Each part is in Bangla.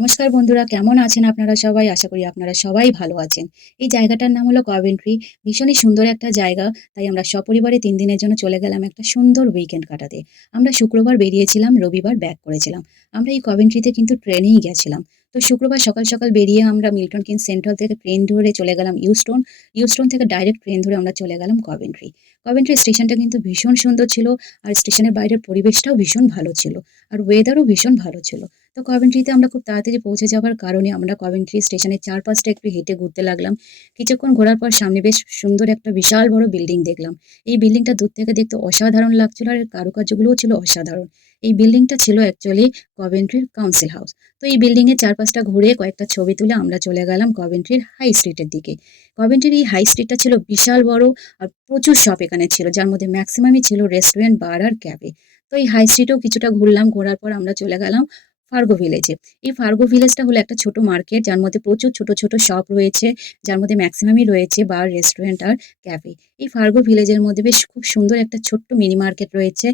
নমস্কার বন্ধুরা, কেমন আছেন আপনারা সবাই? আশা করি আপনারা সবাই ভালো আছেন। এই জায়গাটার নাম হলো কভেন্ট্রি ভীষণই সুন্দর একটা জায়গা, তাই আমরা সপরিবারে তিন দিনের জন্য চলে গেলাম একটা সুন্দর উইকেন্ড কাটাতে। আমরা শুক্রবার বেরিয়েছিলাম, রবিবার ব্যাক করেছিলাম। আমরা এই কভেন্ট্রিতে কিন্তু ট্রেনেই গেছিলাম। তো শুক্রবার সকাল সকাল বেরিয়ে আমরা মিল্টন কিন সেন্ট্রাল থেকে ট্রেন ধরে চলে গেলাম ইউস্টোন ইউস্টোন থেকে ডাইরেক্ট ট্রেন ধরে আমরা চলে গেলাম কভেন্ট্রি কভেন্ট্রি স্টেশনটা কিন্তু ভীষণ সুন্দর ছিল, আর স্টেশনের বাইরের পরিবেশটাও ভীষণ ভালো ছিল, আর ওয়েদারও ভীষণ ভালো ছিল। তো কভেন্ট্রিতে আমরা খুব তাড়াতাড়ি পৌঁছে যাওয়ার কারণে আমরা কভেন্ট্রি স্টেশনের চারপাশটা একটু হেঁটে ঘুরতে লাগলাম। কিছুক্ষণ ঘোরার পর সামনে বেশ সুন্দর একটা বিশাল বড় বিল্ডিং দেখলাম। এই বিল্ডিংটা দূর থেকে দেখতে অসাধারণ লাগছিল আর কারুকার্যগুলোও ছিল অসাধারণ। এই বিল্ডিংটা ছিল অ্যাকচুয়ালি কভেন্ট্রির কাউন্সিল হাউস তো এই বিল্ডিংয়ের চারপাশটা ঘুরে কয়েকটা ছবি তুলে আমরা চলে গেলাম কভেন্ট্রির হাই স্ট্রিটের দিকে। কভেন্ট্রির এই হাই স্ট্রিটটা ছিল বিশাল বড় আর প্রচুর শপ এখানে ছিল, যার মধ্যে ম্যাক্সিমামই ছিল রেস্টুরেন্ট বার আর ক্যাফে তো এই হাই স্ট্রিটেও কিছুটা ঘুরলাম, ঘোরার পর আমরা চলে গেলাম ফার্গো ভিলেজে এই ফার্গো ভিলেজটা হলো একটা ছোট মার্কেট যার মধ্যে প্রচুর ছোট ছোট শপ রয়েছে, যার মধ্যে ম্যাক্সিমামই রয়েছে বার রেস্টুরেন্ট আর ক্যাফে এই ফার্গো ভিলেজের মধ্যে বেশ খুব সুন্দর একটা ছোট্ট মিনি মার্কেট রয়েছে,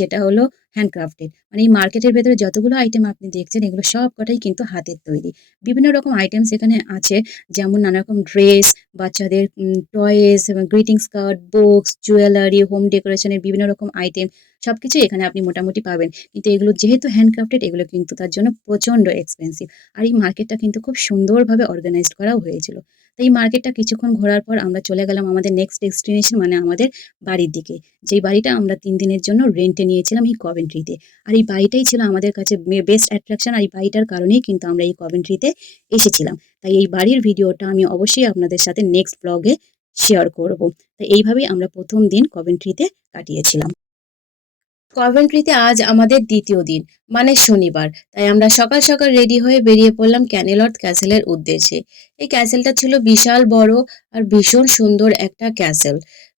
যেটা হলো হ্যান্ডক্রাফটেড মানে এই মার্কেটের ভেতরে যতগুলো আইটেম আপনি দেখছেন, এগুলো সব কটাই কিন্তু হাতের তৈরি। বিভিন্ন রকম আইটেমস এখানে আছে, যেমন নানা রকম ড্রেস বাচ্চাদের toys greetings card books jewellery home ডেকোরেশনের বিভিন্ন রকম আইটেম সব কিছুই এখানে আপনি মোটামুটি পাবেন। কিন্তু এগুলো যেহেতু হ্যান্ডক্রাফটেড এগুলো কিন্তু তার জন্য প্রচণ্ড এক্সপেন্সিভ আর এই মার্কেটটা কিন্তু খুব সুন্দরভাবে অর্গানাইজড করাও হয়েছিল। এই মার্কেটটা কিছুক্ষণ ঘোরার পর আমরা চলে গেলাম আমাদের নেক্সট ডেস্টিনেশন মানে আমাদের বাড়ির দিকে। যেই বাড়িটা আমরা তিন দিনের জন্য রেন্টে নিয়েছিলাম এই কভেন্ট্রিতে আর এই বাড়িটাই ছিল আমাদের কাছে বেস্ট অ্যাট্রাকশন আর এই বাড়িটার কারণেই কিন্তু আমরা এই কভেন্ট্রিতে এসেছিলাম। তাই এই বাড়ির ভিডিওটা আমি অবশ্যই আপনাদের সাথে নেক্সট ব্লগে শেয়ার করব। তো এইভাবেই আমরা প্রথম দিন কভেন্ট্রিতে কাটিয়েছিলাম। কভেন্ট্রিতে আজ আমাদের দ্বিতীয় দিন মানে শনিবার। তাই আমরা সকাল সকাল রেডি হয়ে বেরিয়ে পড়লাম ক্যানেলর্থ ক্যাসেলের উদ্দেশ্যে। এই ক্যাসেলটা ছিল বিশাল বড় আর ভীষণ সুন্দর একটা ক্যাসেল।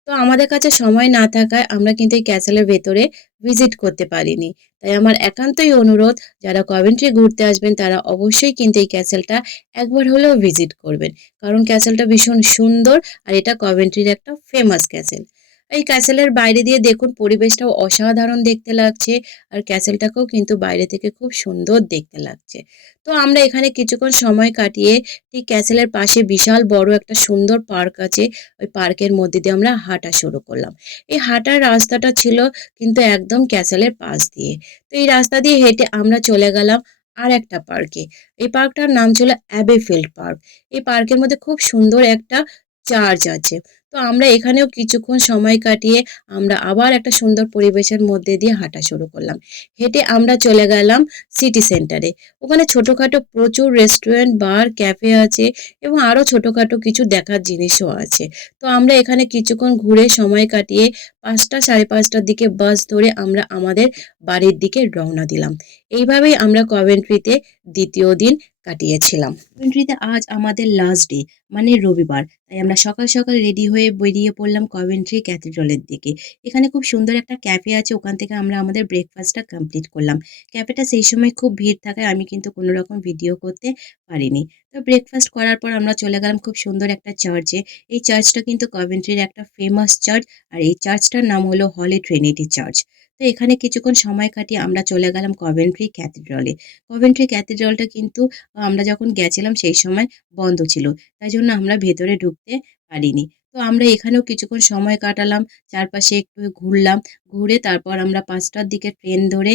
তো আমাদের কাছে সময় না থাকায় আমরা কিন্তু এই ক্যাসেলের ভেতরে ভিজিট করতে পারিনি। তাই আমার একান্তই অনুরোধ, যারা কভেন্ট্রি ঘুরতে আসবেন, তারা অবশ্যই কিন্তু এই ক্যাসেলটা একবার হলেও ভিজিট করবেন। কারণ ক্যাসেলটা ভীষণ সুন্দর আর এটা কভেন্ট্রির একটা ফেমাস ক্যাসেল। এই ক্যাসেলের বাইরে দিয়ে দেখুন, পরিবেশটাও অসাধারণ দেখতে লাগছে। আর ক্যাসেলটাকেও কিন্তু বাইরে থেকে খুব সুন্দর দেখতে লাগছে। তো আমরা এখানে কিছুক্ষণ সময় কাটিয়ে ঠিক ক্যাসেলের পাশে বিশাল বড় একটা সুন্দর পার্ক আছে। ওই পার্কের মধ্যে দিয়ে আমরা হাঁটা শুরু করলাম। এই হাঁটার রাস্তাটা ছিল কিন্তু একদম ক্যাসেলের পাশ দিয়ে। তো এই রাস্তা দিয়ে হেঁটে আমরা চলে গেলাম আর একটা পার্কে এই পার্কটার নাম ছিল অ্যাবেফিল্ড পার্ক এই পার্কের মধ্যে খুব সুন্দর একটা চার্চ আছে। তো আমরা এখানেও কিছুক্ষণ সময় কাটিয়ে আমরা আবার একটা সুন্দর পরিবেশের মধ্যে দিয়ে হাঁটা শুরু করলাম। হেঁটে আমরা চলে গেলাম সিটি সেন্টারে ওখানে ছোটোখাটো প্রচুর রেস্টুরেন্ট বার ক্যাফে আছে এবং আরও ছোটোখাটো কিছু দেখার জিনিসও আছে। তো আমরা এখানে কিছুক্ষণ ঘুরে সময় কাটিয়ে পাঁচটা সাড়ে পাঁচটার দিকে বাস ধরে আমরা আমাদের বাড়ির দিকে রওনা দিলাম। এইভাবেই আমরা কভেন্ট্রিতে দ্বিতীয় দিন কাটিয়েছিলাম। কভেন্ট্রিতে আজ আমাদের লাস্ট ডে মানে রবিবার। তাই আমরা সকাল সকাল রেডি হয়ে বেরিয়ে পড়লাম কভেন্ট্রি ক্যাথিড্রলের দিকে। এখানে খুব সুন্দর একটা ক্যাফে আছে, ওখান থেকে আমরা আমাদের ব্রেকফাস্টটা কমপ্লিট করলাম। ক্যাফেটা সেই সময় খুব ভিড় থাকায় আমি কিন্তু কোনো রকম ভিডিও করতে পারিনি। তো ব্রেকফাস্ট করার পর আমরা চলে গেলাম খুব সুন্দর একটা চার্চে এই চার্চটা কিন্তু কভেন্ট্রির একটা ফেমাস চার্চ আর এই চার্চটার নাম হলো হলি ট্রিনিটি চার্চ তো এখানে কিছুক্ষণ সময় কাটিয়ে আমরা চলে গেলাম কভেন্ট্রি ক্যাথিড্রলে কভেন্ট্রি ক্যাথিড্রলটা কিন্তু আমরা যখন গেছিলাম সেই সময় বন্ধ ছিল, তাই জন্য আমরা ভেতরে ঢুকতে পারিনি। তো আমরা এখানেও কিছুক্ষণ সময় কাটালাম, চারপাশে একটু ঘুরলাম, ঘুরে তারপর আমরা পাঁচটার দিকে ট্রেন ধরে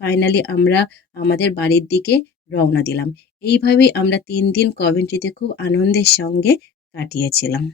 ফাইনালি আমরা আমাদের বাড়ির দিকে রওনা দিলাম। এইভাবেই আমরা তিন দিন কভেন্ট্রিতে খুব আনন্দের সঙ্গে কাটিয়েছিলাম।